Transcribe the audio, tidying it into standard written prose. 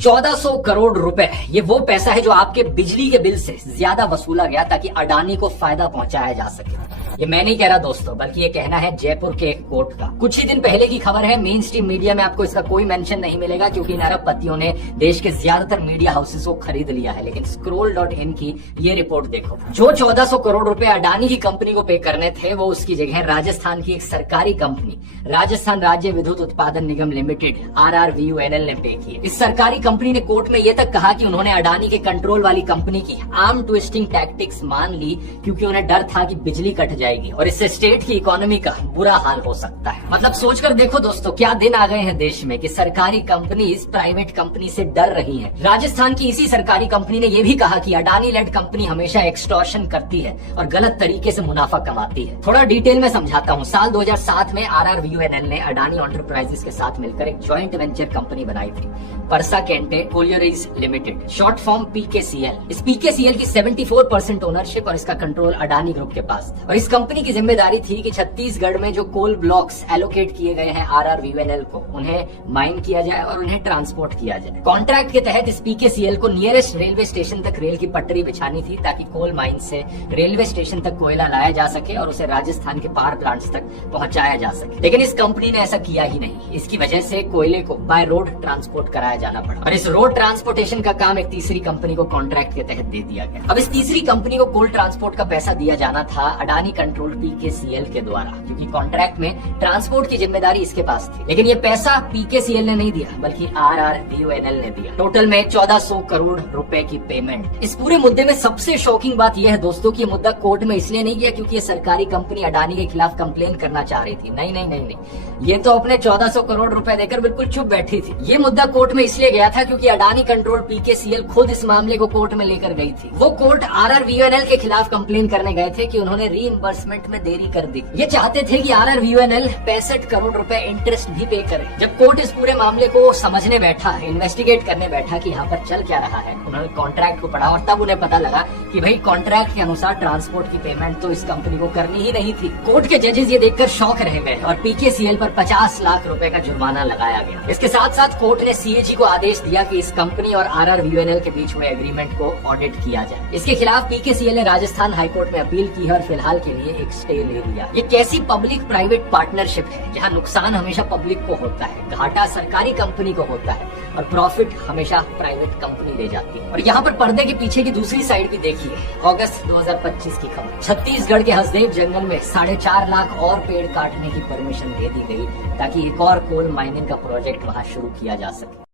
1400 करोड़ रुपए, ये वो पैसा है जो आपके बिजली के बिल से ज्यादा वसूला गया ताकि अडानी को फायदा पहुंचाया जा सके। ये मैं नहीं कह रहा दोस्तों, बल्कि ये कहना है जयपुर के एक कोर्ट का। कुछ ही दिन पहले की खबर है, मेन स्ट्रीम मीडिया में आपको इसका कोई मेंशन नहीं मिलेगा क्योंकि इन अरबपतियों ने देश के ज्यादातर मीडिया हाउसेस को खरीद लिया है। लेकिन scroll.in की ये रिपोर्ट देखो, जो 1400 करोड़ रुपए अडानी की कंपनी को पे करने थे वो उसकी जगह राजस्थान की एक सरकारी कंपनी राजस्थान राज्य विद्युत उत्पादन निगम लिमिटेड RRVUNL ने पे किए। इस सरकारी कंपनी ने कोर्ट में ये तक कहा कि उन्होंने अडानी के कंट्रोल वाली कंपनी की आर्म ट्विस्टिंग टैक्टिक्स मान ली क्योंकि उन्हें डर था कि बिजली कट जाएगी और इससे स्टेट की इकोनॉमी का बुरा हाल हो सकता है। मतलब सोचकर देखो दोस्तों, क्या दिन आ गए हैं देश में कि सरकारी कंपनीज प्राइवेट कंपनी से डर रही हैं। राजस्थान की इसी सरकारी कंपनी ने यह भी कहा कि अडानी लेड कंपनी हमेशा एक्सटॉर्शन करती है और गलत तरीके से मुनाफा कमाती है। थोड़ा डिटेल में समझाता हूँ। साल 2007 में RRVUNL ने अडानी एंटरप्राइजेस के साथ मिलकर एक जॉइंट वेंचर कंपनी बनाई थी, Parsa Kante collieries limited, short form PKCL। इस PKCL की 74% ओनरशिप और इसका कंट्रोल अडानी ग्रुप के पास था और इस कंपनी की जिम्मेदारी थी कि छत्तीसगढ़ में जो कोल ब्लॉक्स एलोकेट किए गए हैं RRVUNL को, उन्हें माइन किया जाए और उन्हें ट्रांसपोर्ट किया जाए। कॉन्ट्रैक्ट के तहत इस PKCL को नियरेस्ट रेलवे स्टेशन तक रेल की पटरी बिछानी थी ताकि कोल माइन से रेलवे स्टेशन तक कोयला लाया जा सके और उसे राजस्थान के पावर प्लांट्स तक पहुंचाया जा सके। लेकिन इस कंपनी ने ऐसा किया ही नहीं। इसकी वजह से कोयले को बाय रोड ट्रांसपोर्ट कराया जाना पड़ा और इस रोड ट्रांसपोर्टेशन का काम एक तीसरी कंपनी को कॉन्ट्रैक्ट के तहत दे दिया गया। अब इस तीसरी कंपनी को कोल ट्रांसपोर्ट का पैसा दिया जाना था अडानी कंट्रोल PKCL के द्वारा, क्योंकि कॉन्ट्रैक्ट में ट्रांसपोर्ट की जिम्मेदारी इसके पास थी। लेकिन ये पैसा PKCL ने नहीं दिया बल्कि RRVUNL ने दिया। टोटल में 1400 करोड़ रुपए की पेमेंट। इस पूरे मुद्दे में सबसे शॉकिंग बात यह है दोस्तों कि ये मुद्दा कोर्ट में इसलिए नहीं गया क्योंकि ये सरकारी कंपनी अडानी के खिलाफ कंप्लेन करना चाह रही थी। नहीं नहीं नहीं नहीं, ये तो अपने 1400 करोड़ रुपए देकर बिल्कुल चुप बैठी थी। ये मुद्दा कोर्ट में इसलिए गया था क्योंकि अडानी कंट्रोल PKCL खुद इस मामले को कोर्ट में लेकर गई थी। वो कोर्ट RRVUNL के खिलाफ कंप्लेन करने गए थे कि उन्होंने रीइंबर्समेंट में देरी कर दी। ये चाहते थे कि RRVUNL 65 करोड़ रुपए इंटरेस्ट भी पे करे। जब कोर्ट इस पूरे मामले को समझने बैठा, इन्वेस्टिगेट करने बैठा कि यहाँ पर चल क्या रहा है, उन्होंने कॉन्ट्रैक्ट को पढ़ा और तब उन्हें पता लगा कि भाई कॉन्ट्रैक्ट के अनुसार ट्रांसपोर्ट की पेमेंट तो इस कंपनी को करनी ही नहीं थी। कोर्ट के जजेस ये देखकर शॉक रह गए और PKCL पर 50 लाख रुपए का जुर्माना लगाया गया। इसके साथ साथ कोर्ट ने CAG को आदेश दिया कि इस कंपनी और RRVUNL के बीच हुए एग्रीमेंट को ऑडिट किया जाए। इसके खिलाफ PKCL ने राजस्थान हाईकोर्ट में अपील की है और फिलहाल के लिए एक स्टे ले लिया। ये कैसी पब्लिक प्राइवेट पार्टनरशिप है जहाँ नुकसान हमेशा पब्लिक को होता है, घाटा सरकारी कंपनी को होता है और प्रॉफिट हमेशा प्राइवेट कंपनी ले जाती है। और यहाँ पर पर्दे के पीछे की दूसरी साइड भी देखिए। अगस्त 2025 की खबर, छत्तीसगढ़ के हसदेव जंगल में 4.5 लाख और पेड़ काटने की परमिशन दे दी गई ताकि एक और कोल माइनिंग का प्रोजेक्ट वहां शुरू किया जा सके।